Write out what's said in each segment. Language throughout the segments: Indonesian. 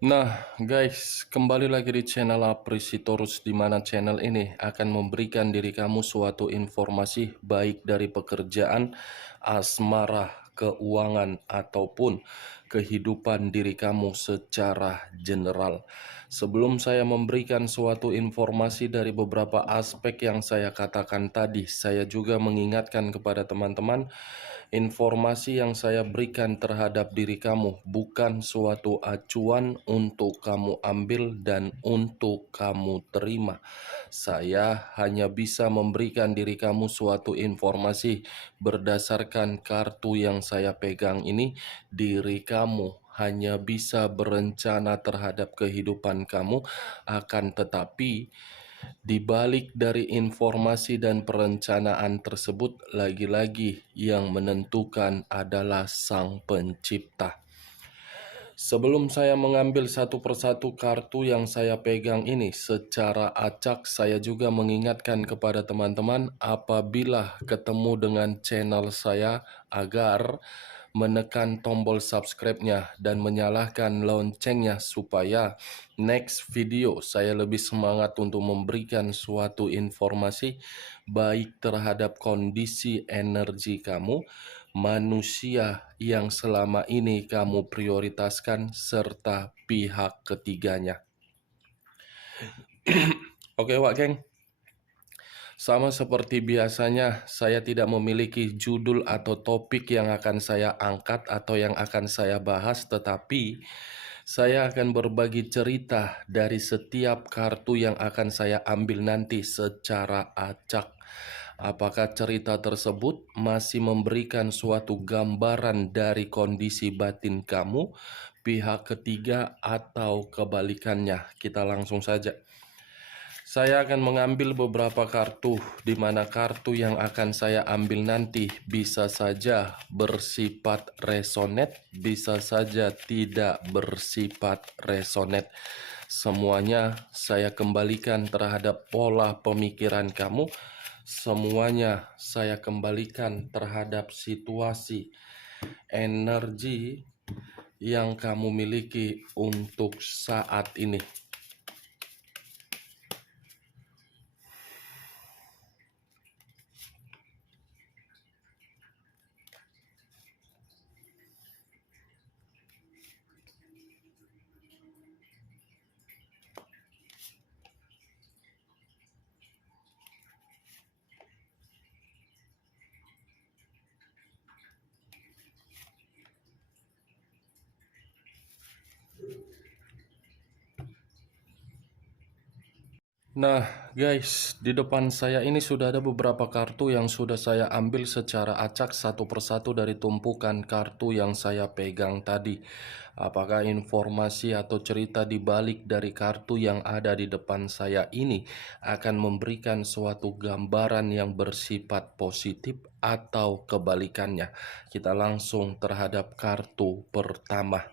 Nah, guys, kembali lagi di channel Aprisitorus, di mana channel ini akan memberikan diri kamu suatu informasi baik dari pekerjaan, asmara, keuangan, ataupun kehidupan diri kamu secara general. Sebelum saya memberikan suatu informasi dari beberapa aspek yang saya katakan tadi, saya juga mengingatkan kepada teman-teman, informasi yang saya berikan terhadap diri kamu bukan suatu acuan untuk kamu ambil dan untuk kamu terima. Saya hanya bisa memberikan diri kamu suatu informasi berdasarkan kartu yang saya pegang ini. Diri kamu hanya bisa berencana terhadap kehidupan kamu, akan tetapi di balik dari informasi dan perencanaan tersebut, lagi-lagi yang menentukan adalah Sang Pencipta. Sebelum saya mengambil satu persatu kartu yang saya pegang ini secara acak, saya juga mengingatkan kepada teman-teman apabila ketemu dengan channel saya agar menekan tombol subscribe-nya dan menyalakan loncengnya supaya next video saya lebih semangat untuk memberikan suatu informasi baik terhadap kondisi energi kamu, manusia yang selama ini kamu prioritaskan, serta pihak ketiganya. Oke, Wak Geng. Sama seperti biasanya, saya tidak memiliki judul atau topik yang akan saya angkat atau yang akan saya bahas, tetapi saya akan berbagi cerita dari setiap kartu yang akan saya ambil nanti secara acak. Apakah cerita tersebut masih memberikan suatu gambaran dari kondisi batin kamu, pihak ketiga, atau kebalikannya? Kita langsung saja. Saya akan mengambil beberapa kartu, di mana kartu yang akan saya ambil nanti bisa saja bersifat resonate, bisa saja tidak bersifat resonate. Semuanya saya kembalikan terhadap pola pemikiran kamu. Semuanya saya kembalikan terhadap situasi energi yang kamu miliki untuk saat ini. Nah, guys, di depan saya ini sudah ada beberapa kartu yang sudah saya ambil secara acak satu persatu dari tumpukan kartu yang saya pegang tadi. Apakah informasi atau cerita di balik dari kartu yang ada di depan saya ini akan memberikan suatu gambaran yang bersifat positif atau kebalikannya? Kita langsung terhadap kartu pertama.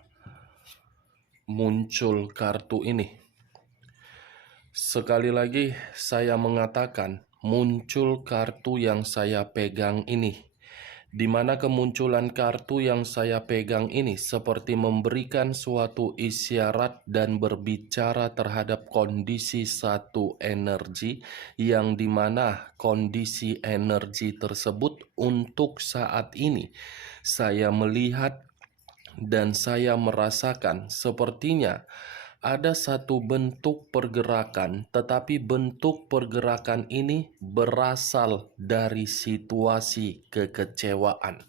Muncul kartu ini. Sekali lagi saya mengatakan muncul kartu yang saya pegang ini, di mana kemunculan kartu yang saya pegang ini seperti memberikan suatu isyarat dan berbicara terhadap kondisi satu energi, yang dimana kondisi energi tersebut untuk saat ini saya melihat dan saya merasakan sepertinya ada satu bentuk pergerakan, tetapi bentuk pergerakan ini berasal dari situasi kekecewaan.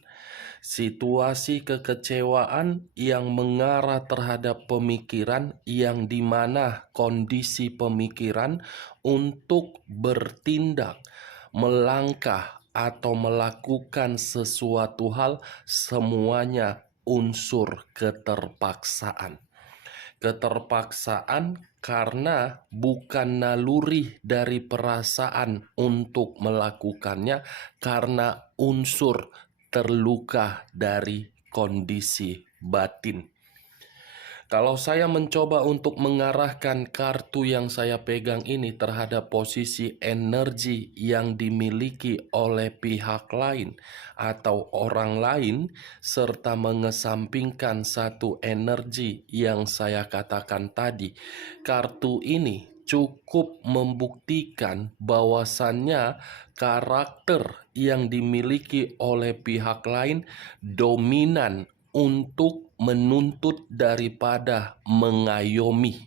Situasi kekecewaan yang mengarah terhadap pemikiran, yang dimana kondisi pemikiran untuk bertindak, melangkah, atau melakukan sesuatu hal, semuanya unsur keterpaksaan. Keterpaksaan karena bukan naluri dari perasaan untuk melakukannya, karena unsur terluka dari kondisi batin. Kalau saya mencoba untuk mengarahkan kartu yang saya pegang ini terhadap posisi energi yang dimiliki oleh pihak lain atau orang lain, serta mengesampingkan satu energi yang saya katakan tadi, kartu ini cukup membuktikan bahwasannya karakter yang dimiliki oleh pihak lain dominan untuk menuntut daripada mengayomi.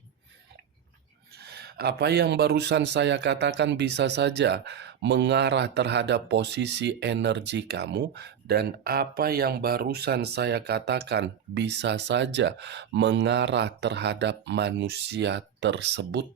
Apa yang barusan saya katakan bisa saja mengarah terhadap posisi energi kamu, dan apa yang barusan saya katakan bisa saja mengarah terhadap manusia tersebut.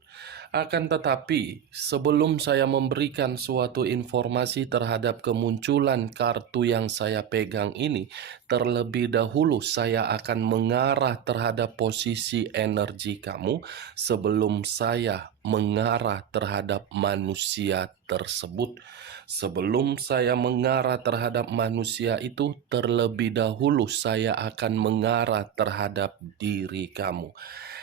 Akan tetapi, sebelum saya memberikan suatu informasi terhadap kemunculan kartu yang saya pegang ini, terlebih dahulu saya akan mengarah terhadap posisi energi kamu sebelum saya mengarah terhadap manusia tersebut. Sebelum saya mengarah terhadap manusia itu, terlebih dahulu saya akan mengarah terhadap diri kamu.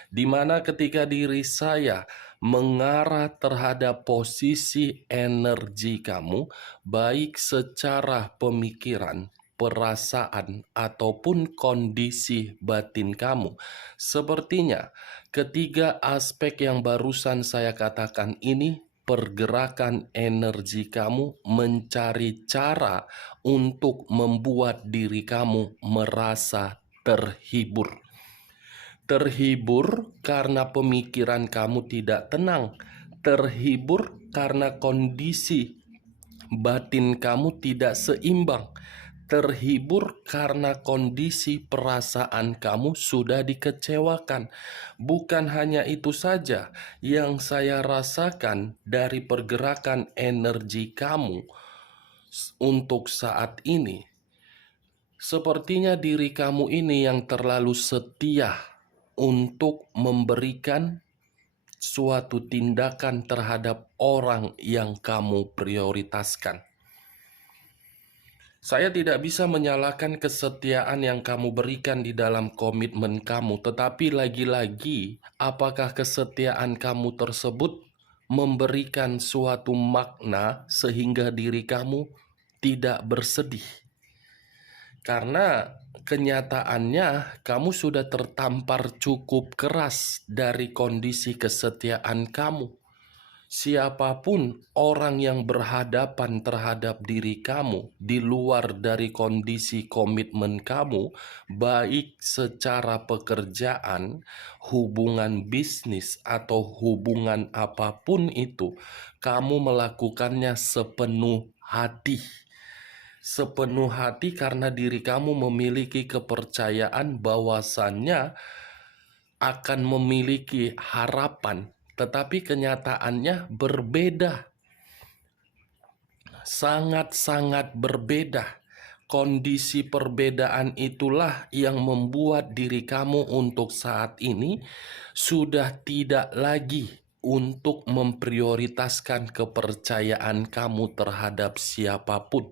Di mana ketika diri saya mengarah terhadap posisi energi kamu, baik secara pemikiran, perasaan, ataupun kondisi batin kamu. Sepertinya ketiga aspek yang barusan saya katakan ini, pergerakan energi kamu mencari cara untuk membuat diri kamu merasa terhibur. Terhibur karena pemikiran kamu tidak tenang. Terhibur karena kondisi batin kamu tidak seimbang. Terhibur karena kondisi perasaan kamu sudah dikecewakan. Bukan hanya itu saja yang saya rasakan dari pergerakan energi kamu untuk saat ini. Sepertinya diri kamu ini yang terlalu setia untuk memberikan suatu tindakan terhadap orang yang kamu prioritaskan. Saya tidak bisa menyalahkan kesetiaan yang kamu berikan di dalam komitmen kamu, tetapi lagi-lagi, apakah kesetiaan kamu tersebut memberikan suatu makna sehingga diri kamu tidak bersedih? Karena kenyataannya kamu sudah tertampar cukup keras dari kondisi kesetiaan kamu. Siapapun orang yang berhadapan terhadap diri kamu di luar dari kondisi komitmen kamu, baik secara pekerjaan, hubungan bisnis, atau hubungan apapun itu, kamu melakukannya sepenuh hati. Sepenuh hati karena diri kamu memiliki kepercayaan bahwasannya akan memiliki harapan, tetapi kenyataannya berbeda. Sangat-sangat berbeda. Kondisi perbedaan itulah yang membuat diri kamu untuk saat ini sudah tidak lagi untuk memprioritaskan kepercayaan kamu terhadap siapapun.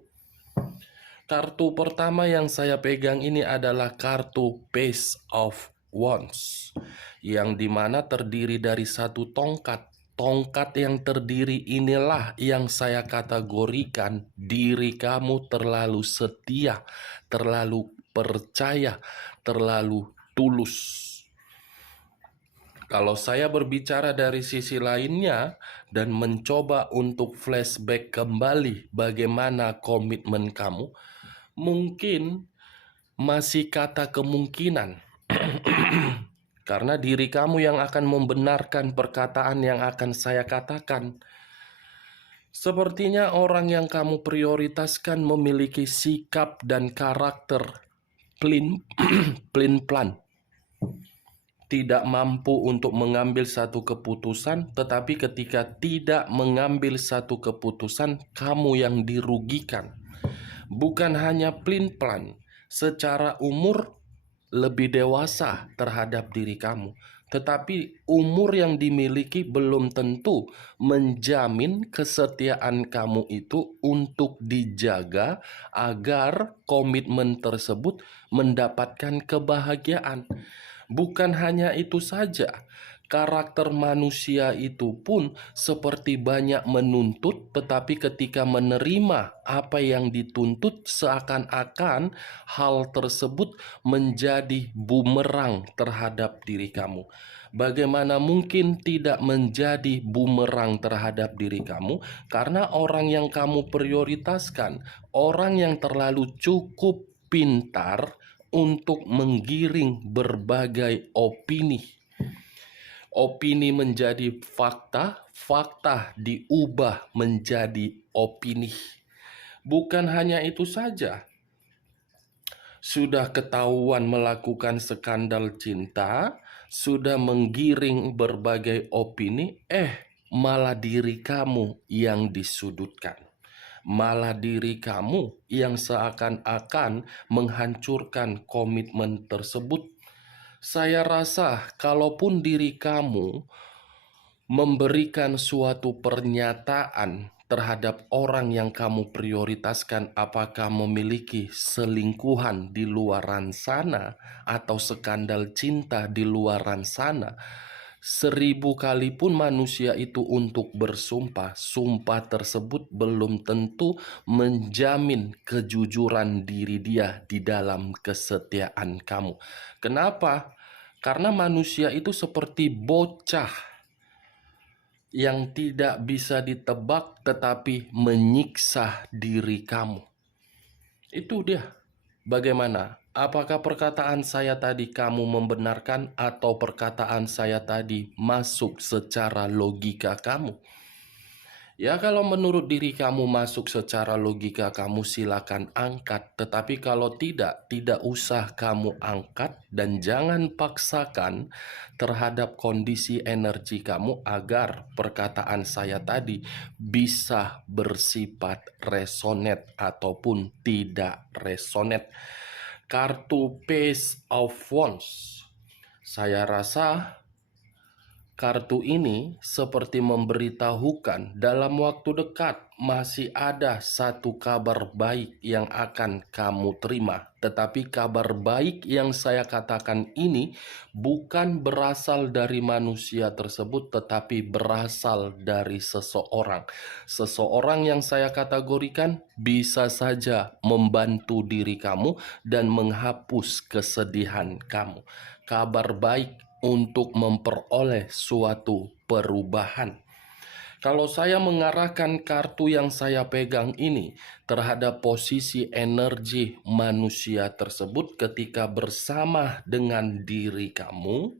Kartu pertama yang saya pegang ini adalah kartu Page of Wands, yang dimana terdiri dari satu tongkat. Tongkat yang terdiri inilah yang saya kategorikan diri kamu terlalu setia, terlalu percaya, terlalu tulus. Kalau saya berbicara dari sisi lainnya dan mencoba untuk flashback kembali bagaimana komitmen kamu, mungkin masih kata kemungkinan. Karena diri kamu yang akan membenarkan perkataan yang akan saya katakan. Sepertinya orang yang kamu prioritaskan memiliki sikap dan karakter pelin-pelan. Tidak mampu untuk mengambil satu keputusan, tetapi ketika tidak mengambil satu keputusan, kamu yang dirugikan. Bukan hanya pelin-pelan, secara umur lebih dewasa terhadap diri kamu, tetapi umur yang dimiliki belum tentu menjamin kesetiaan kamu itu untuk dijaga agar komitmen tersebut mendapatkan kebahagiaan. Bukan hanya itu saja, karakter manusia itu pun seperti banyak menuntut, tetapi ketika menerima apa yang dituntut, seakan-akan hal tersebut menjadi bumerang terhadap diri kamu. Bagaimana mungkin tidak menjadi bumerang terhadap diri kamu? Karena orang yang kamu prioritaskan, orang yang terlalu cukup pintar untuk menggiring berbagai opini. Opini menjadi fakta, fakta diubah menjadi opini. Bukan hanya itu saja, sudah ketahuan melakukan skandal cinta, sudah menggiring berbagai opini, malah diri kamu yang disudutkan. Malah diri kamu yang seakan-akan menghancurkan komitmen tersebut. Saya rasa kalaupun diri kamu memberikan suatu pernyataan terhadap orang yang kamu prioritaskan, apakah memiliki selingkuhan di luaran sana atau skandal cinta di luaran sana, 1000 kali pun manusia itu untuk bersumpah, sumpah tersebut belum tentu menjamin kejujuran diri dia di dalam kesetiaan kamu. Kenapa? Karena manusia itu seperti bocah yang tidak bisa ditebak tetapi menyiksa diri kamu. Itu dia. Bagaimana? Apakah perkataan saya tadi kamu membenarkan atau perkataan saya tadi masuk secara logika kamu? Ya, kalau menurut diri kamu masuk secara logika kamu silakan angkat. Tetapi kalau tidak usah kamu angkat dan jangan paksakan terhadap kondisi energi kamu agar perkataan saya tadi bisa bersifat resonate ataupun tidak resonate. Kartu Page of Wands. Saya rasa kartu ini seperti memberitahukan dalam waktu dekat masih ada satu kabar baik yang akan kamu terima. Tetapi kabar baik yang saya katakan ini bukan berasal dari manusia tersebut, tetapi berasal dari seseorang. Seseorang yang saya kategorikan bisa saja membantu diri kamu dan menghapus kesedihan kamu. Kabar baik untuk memperoleh suatu perubahan. Kalau saya mengarahkan kartu yang saya pegang ini terhadap posisi energi manusia tersebut ketika bersama dengan diri kamu,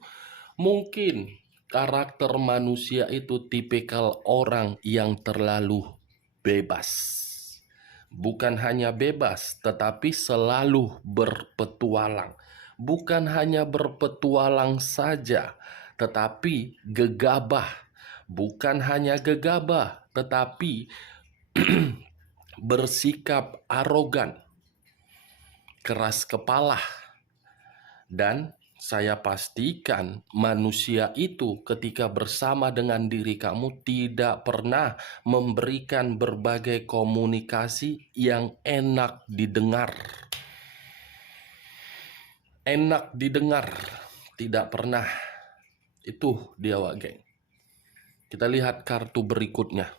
mungkin karakter manusia itu tipikal orang yang terlalu bebas. Bukan hanya bebas, tetapi selalu berpetualang. Bukan hanya berpetualang saja, tetapi gegabah. Bukan hanya gegabah, tetapi bersikap arogan, keras kepala. Dan saya pastikan manusia itu ketika bersama dengan diri kamu tidak pernah memberikan berbagai komunikasi yang enak didengar. Enak didengar, tidak pernah. Itu dia, Wak Geng. Kita lihat kartu berikutnya.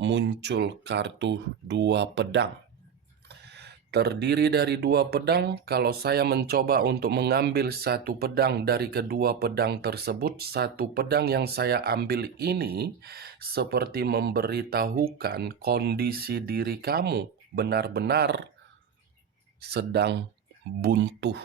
Muncul kartu 2 pedang. Terdiri dari 2 pedang. Kalau saya mencoba untuk mengambil satu pedang dari kedua pedang tersebut, satu pedang yang saya ambil ini seperti memberitahukan kondisi diri kamu benar-benar sedang buntu.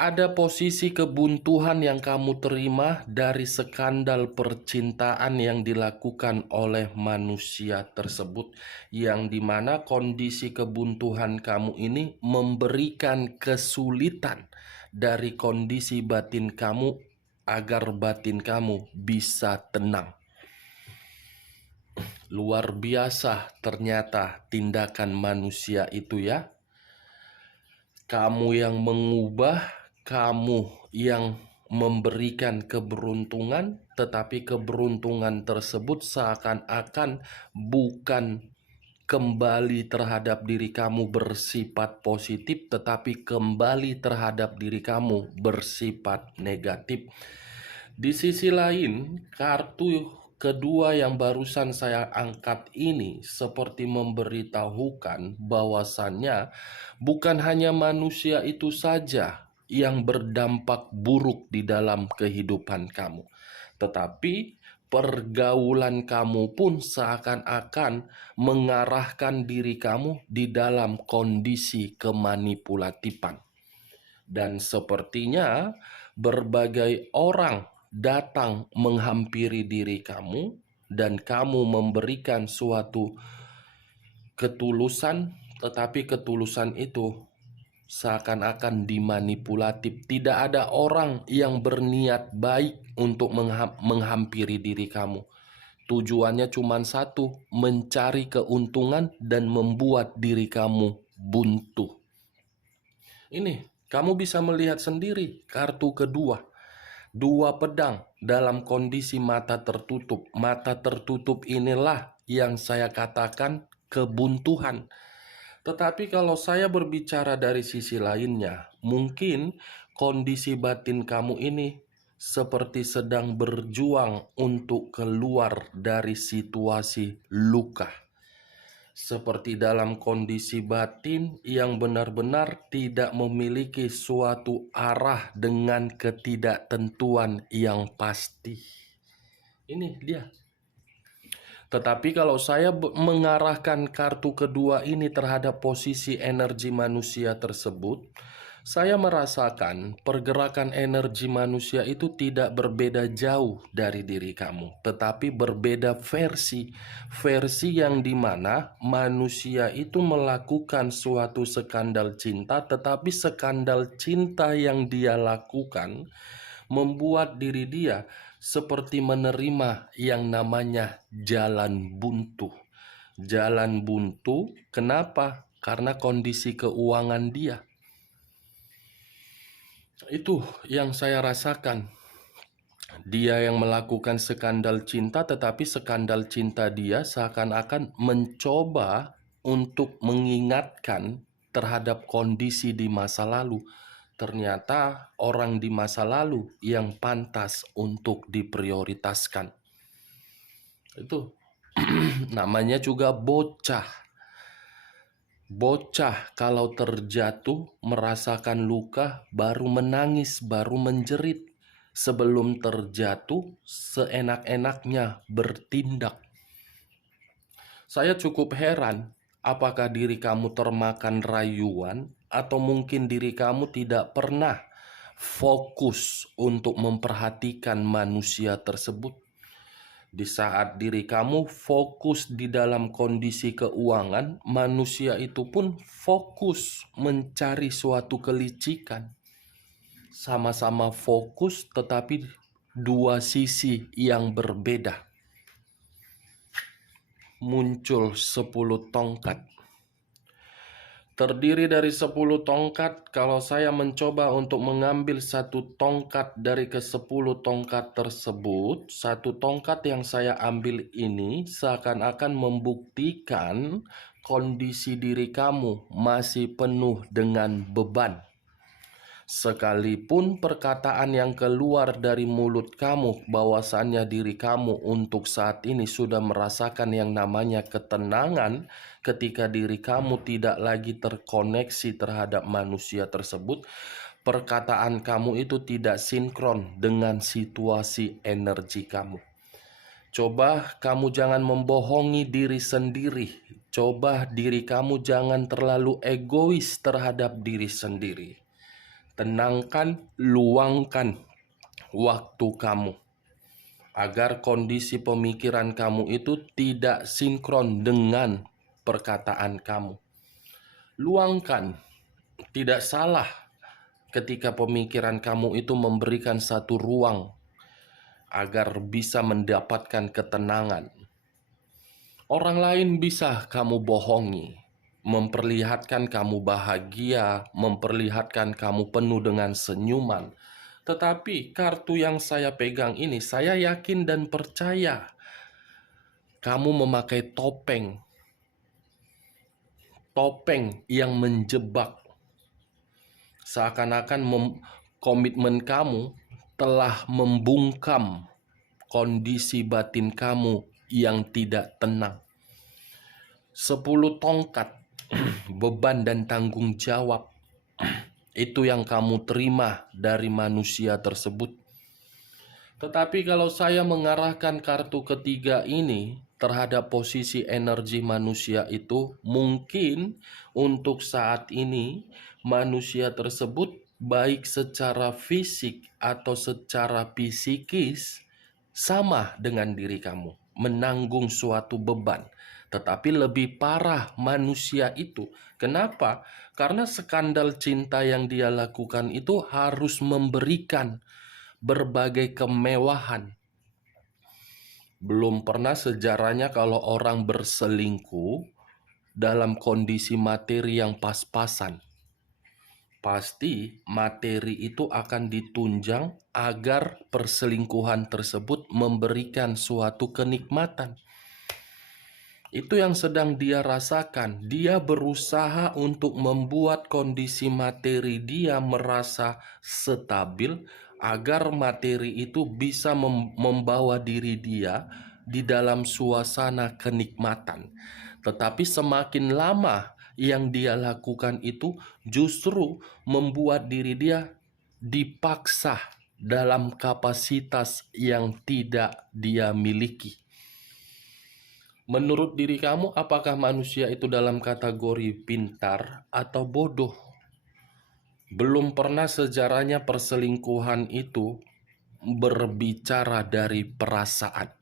Ada posisi kebuntuan yang kamu terima dari skandal percintaan yang dilakukan oleh manusia tersebut, yang dimana kondisi kebuntuan kamu ini memberikan kesulitan dari kondisi batin kamu agar batin kamu bisa tenang. Luar biasa ternyata tindakan manusia itu ya. Kamu yang mengubah, kamu yang memberikan keberuntungan, tetapi keberuntungan tersebut seakan-akan bukan kembali terhadap diri kamu bersifat positif, tetapi kembali terhadap diri kamu bersifat negatif. Di sisi lain, kartu kedua yang barusan saya angkat ini seperti memberitahukan bahwasannya bukan hanya manusia itu saja yang berdampak buruk di dalam kehidupan kamu, tetapi pergaulan kamu pun seakan-akan mengarahkan diri kamu di dalam kondisi kemanipulatifan. Dan sepertinya berbagai orang datang menghampiri diri kamu dan kamu memberikan suatu ketulusan, tetapi ketulusan itu seakan-akan dimanipulatif. Tidak ada orang yang berniat baik untuk menghampiri diri kamu. Tujuannya cuma satu, mencari keuntungan dan membuat diri kamu buntu. Ini, kamu bisa melihat sendiri kartu kedua. Dua pedang dalam kondisi mata tertutup. Mata tertutup inilah yang saya katakan kebuntuan. Tetapi kalau saya berbicara dari sisi lainnya, mungkin kondisi batin kamu ini seperti sedang berjuang untuk keluar dari situasi luka. Seperti dalam kondisi batin yang benar-benar tidak memiliki suatu arah dengan ketidaktentuan yang pasti. Ini dia. Tetapi kalau saya mengarahkan kartu kedua ini terhadap posisi energi manusia tersebut, saya merasakan pergerakan energi manusia itu tidak berbeda jauh dari diri kamu, tetapi berbeda versi. Versi yang dimana manusia itu melakukan suatu skandal cinta, tetapi skandal cinta yang dia lakukan membuat diri dia seperti menerima yang namanya jalan buntu. Jalan buntu, kenapa? Karena kondisi keuangan dia. Itu yang saya rasakan. Dia yang melakukan skandal cinta, tetapi skandal cinta dia seakan-akan mencoba untuk mengingatkan terhadap kondisi di masa lalu. Ternyata orang di masa lalu yang pantas untuk diprioritaskan. Itu namanya juga bocah. Bocah kalau terjatuh merasakan luka baru menangis, baru menjerit. Sebelum terjatuh seenak-enaknya bertindak. Saya cukup heran, apakah diri kamu termakan rayuan atau mungkin diri kamu tidak pernah fokus untuk memperhatikan manusia tersebut. Di saat diri kamu fokus di dalam kondisi keuangan, manusia itu pun fokus mencari suatu kelicikan. Sama-sama fokus tetapi dua sisi yang berbeda. Muncul 10 tongkat. Terdiri dari 10 tongkat. Kalau saya mencoba untuk mengambil satu tongkat dari ke-10 tongkat tersebut, satu tongkat yang saya ambil ini seakan-akan membuktikan kondisi diri kamu masih penuh dengan beban. Sekalipun perkataan yang keluar dari mulut kamu bahwasannya diri kamu untuk saat ini sudah merasakan yang namanya ketenangan ketika diri kamu tidak lagi terkoneksi terhadap manusia tersebut, perkataan kamu itu tidak sinkron dengan situasi energi kamu. Coba kamu jangan membohongi diri sendiri. Coba diri kamu jangan terlalu egois terhadap diri sendiri. Tenangkan, luangkan waktu kamu agar kondisi pemikiran kamu itu tidak sinkron dengan perkataan kamu. Luangkan, tidak salah ketika pemikiran kamu itu memberikan satu ruang agar bisa mendapatkan ketenangan. Orang lain bisa kamu bohongi, memperlihatkan kamu bahagia, memperlihatkan kamu penuh dengan senyuman. Tetapi kartu yang saya pegang ini, saya yakin dan percaya kamu memakai topeng. topeng yang menjebak. Seakan-akan komitmen kamu telah membungkam kondisi batin kamu yang tidak tenang. 10 tongkat beban dan tanggung jawab itu yang kamu terima dari manusia tersebut. Tetapi kalau saya mengarahkan kartu ketiga ini terhadap posisi energi manusia itu, mungkin untuk saat ini manusia tersebut baik secara fisik atau secara psikis sama dengan diri kamu, menanggung suatu beban. Tetapi lebih parah manusia itu. Kenapa? Karena skandal cinta yang dia lakukan itu harus memberikan berbagai kemewahan. Belum pernah sejarahnya kalau orang berselingkuh dalam kondisi materi yang pas-pasan. Pasti materi itu akan ditunjang agar perselingkuhan tersebut memberikan suatu kenikmatan. Itu yang sedang dia rasakan. Dia berusaha untuk membuat kondisi materi dia merasa stabil agar materi itu bisa membawa diri dia di dalam suasana kenikmatan. Tetapi semakin lama yang dia lakukan itu justru membuat diri dia dipaksa dalam kapasitas yang tidak dia miliki. Menurut diri kamu, apakah manusia itu dalam kategori pintar atau bodoh? Belum pernah sejarahnya perselingkuhan itu berbicara dari perasaan.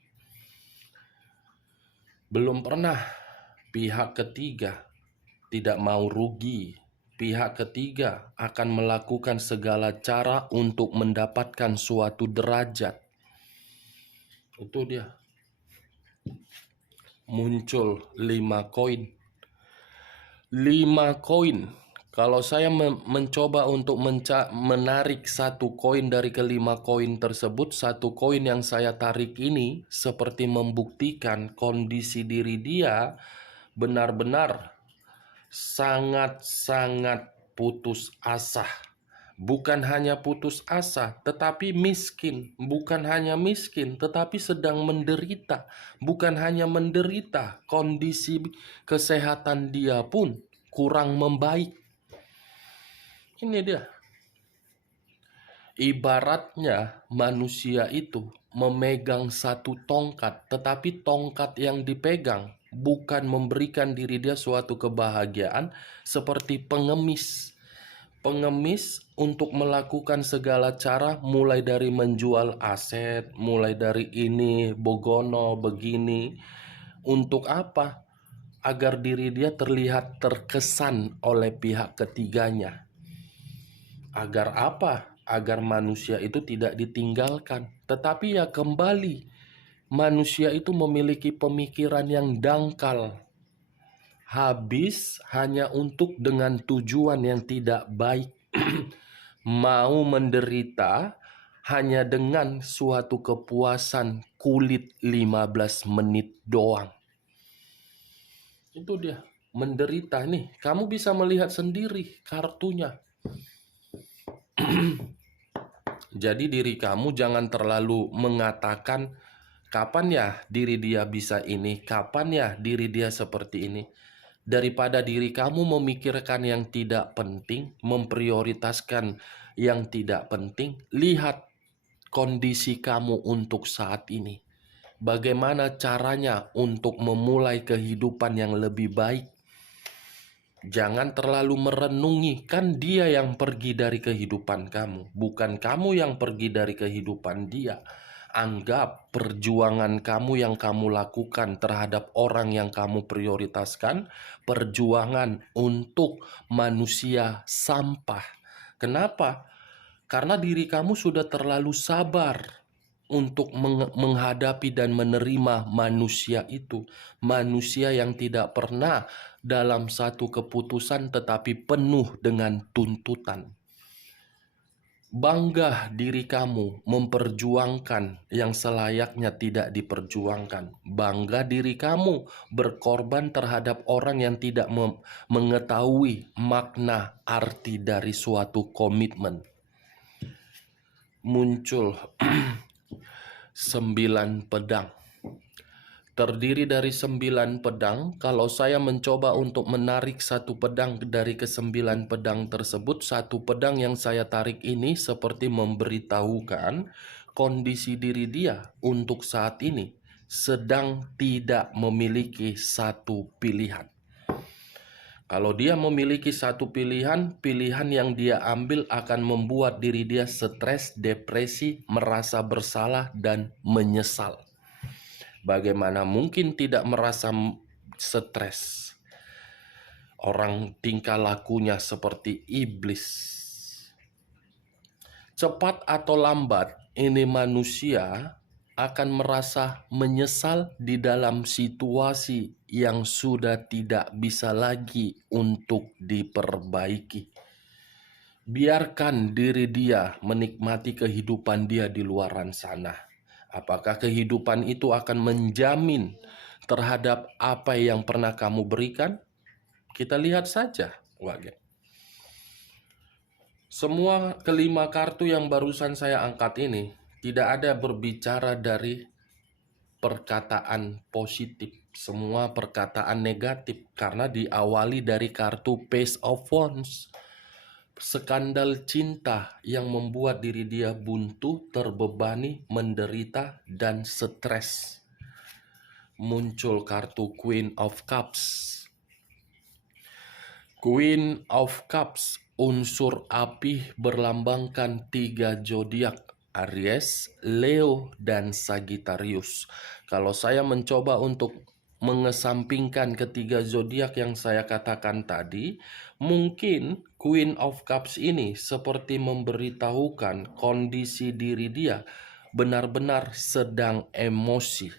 Belum pernah pihak ketiga tidak mau rugi. Pihak ketiga akan melakukan segala cara untuk mendapatkan suatu derajat. Itu dia. Muncul 5 koin. 5 koin. Kalau saya mencoba untuk menarik satu koin dari kelima koin tersebut, satu koin yang saya tarik ini seperti membuktikan kondisi diri dia benar-benar sangat-sangat putus asa. Bukan hanya putus asa, tetapi miskin. Bukan hanya miskin, tetapi sedang menderita. Bukan hanya menderita, kondisi kesehatan dia pun kurang membaik. Ini dia. Ibaratnya manusia itu memegang satu tongkat, tetapi tongkat yang dipegang bukan memberikan diri dia suatu kebahagiaan seperti pengemis. Pengemis untuk melakukan segala cara, mulai dari menjual aset, mulai dari ini, bogono, begini. Untuk apa? Agar diri dia terlihat terkesan oleh pihak ketiganya. Agar apa? Agar manusia itu tidak ditinggalkan. Tetapi ya kembali, manusia itu memiliki pemikiran yang dangkal. Habis hanya untuk dengan tujuan yang tidak baik. Mau menderita hanya dengan suatu kepuasan kulit 15 menit doang. Itu dia, menderita nih. Kamu bisa melihat sendiri kartunya. Jadi diri kamu jangan terlalu mengatakan kapan ya diri dia bisa ini, kapan ya diri dia seperti ini. Daripada diri kamu memikirkan yang tidak penting, memprioritaskan yang tidak penting, lihat kondisi kamu untuk saat ini. Bagaimana caranya untuk memulai kehidupan yang lebih baik. Jangan terlalu merenungi, kan dia yang pergi dari kehidupan kamu, bukan kamu yang pergi dari kehidupan dia. Anggap perjuangan kamu yang kamu lakukan terhadap orang yang kamu prioritaskan, perjuangan untuk manusia sampah. Kenapa? Karena diri kamu sudah terlalu sabar untuk menghadapi dan menerima manusia itu. Manusia yang tidak pernah dalam satu keputusan tetapi penuh dengan tuntutan. Bangga diri kamu memperjuangkan yang selayaknya tidak diperjuangkan. Bangga diri kamu berkorban terhadap orang yang tidak mengetahui makna arti dari suatu komitmen. Muncul 9 pedang. Terdiri dari 9 pedang. Kalau saya mencoba untuk menarik satu pedang dari ke-9 pedang tersebut, satu pedang yang saya tarik ini seperti memberitahukan kondisi diri dia untuk saat ini sedang tidak memiliki satu pilihan. Kalau dia memiliki satu pilihan, pilihan yang dia ambil akan membuat diri dia stres, depresi, merasa bersalah, dan menyesal. Bagaimana mungkin tidak merasa stres? Orang tingkah lakunya seperti iblis. Cepat atau lambat, ini manusia akan merasa menyesal di dalam situasi yang sudah tidak bisa lagi untuk diperbaiki. Biarkan diri dia menikmati kehidupan dia di luaran sana. Apakah kehidupan itu akan menjamin terhadap apa yang pernah kamu berikan? Kita lihat saja, Wage. Semua kelima kartu yang barusan saya angkat ini tidak ada berbicara dari perkataan positif. Semua perkataan negatif karena diawali dari kartu Page of Wands. Skandal cinta yang membuat diri dia buntu, terbebani, menderita, dan stres. Muncul kartu Queen of Cups. Queen of Cups, unsur api berlambangkan 3 zodiak, Aries, Leo, dan Sagittarius. Kalau saya mencoba untuk mengesampingkan ketiga zodiak yang saya katakan tadi, mungkin Queen of Cups ini seperti memberitahukan kondisi diri dia benar-benar sedang emosi.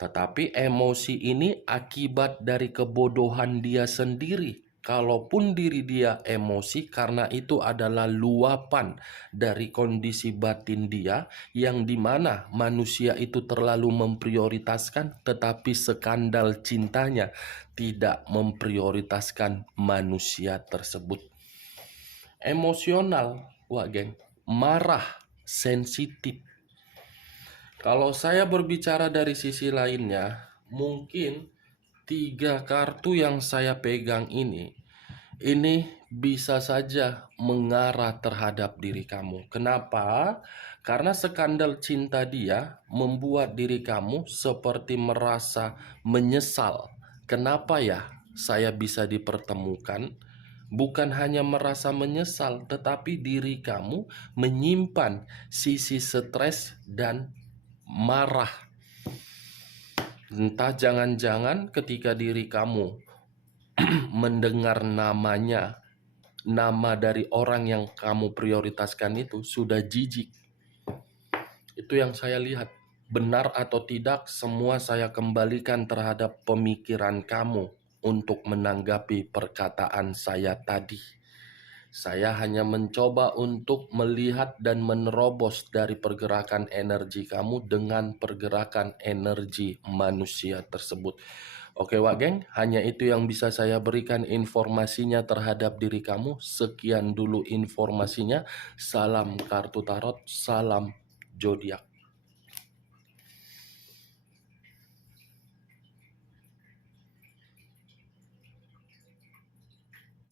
Tetapi emosi ini akibat dari kebodohan dia sendiri. Kalaupun diri dia emosi, karena itu adalah luapan dari kondisi batin dia, yang dimana manusia itu terlalu memprioritaskan, tetapi skandal cintanya tidak memprioritaskan manusia tersebut. Emosional, wah geng, marah, sensitif. Kalau saya berbicara dari sisi lainnya, mungkin 3 kartu yang saya pegang ini bisa saja mengarah terhadap diri kamu. Kenapa? Karena skandal cinta dia membuat diri kamu seperti merasa menyesal. Kenapa ya saya bisa dipertemukan? Bukan hanya merasa menyesal, tetapi diri kamu menyimpan sisi stres dan marah. Entah jangan-jangan ketika diri kamu mendengar namanya, nama dari orang yang kamu prioritaskan itu sudah jijik. Itu yang saya lihat. Benar atau tidak, semua saya kembalikan terhadap pemikiran kamu untuk menanggapi perkataan saya tadi. Saya hanya mencoba untuk melihat dan menerobos dari pergerakan energi kamu dengan pergerakan energi manusia tersebut. Oke Wak Geng, hanya itu yang bisa saya berikan informasinya terhadap diri kamu. Sekian dulu informasinya. Salam kartu tarot, salam zodiak.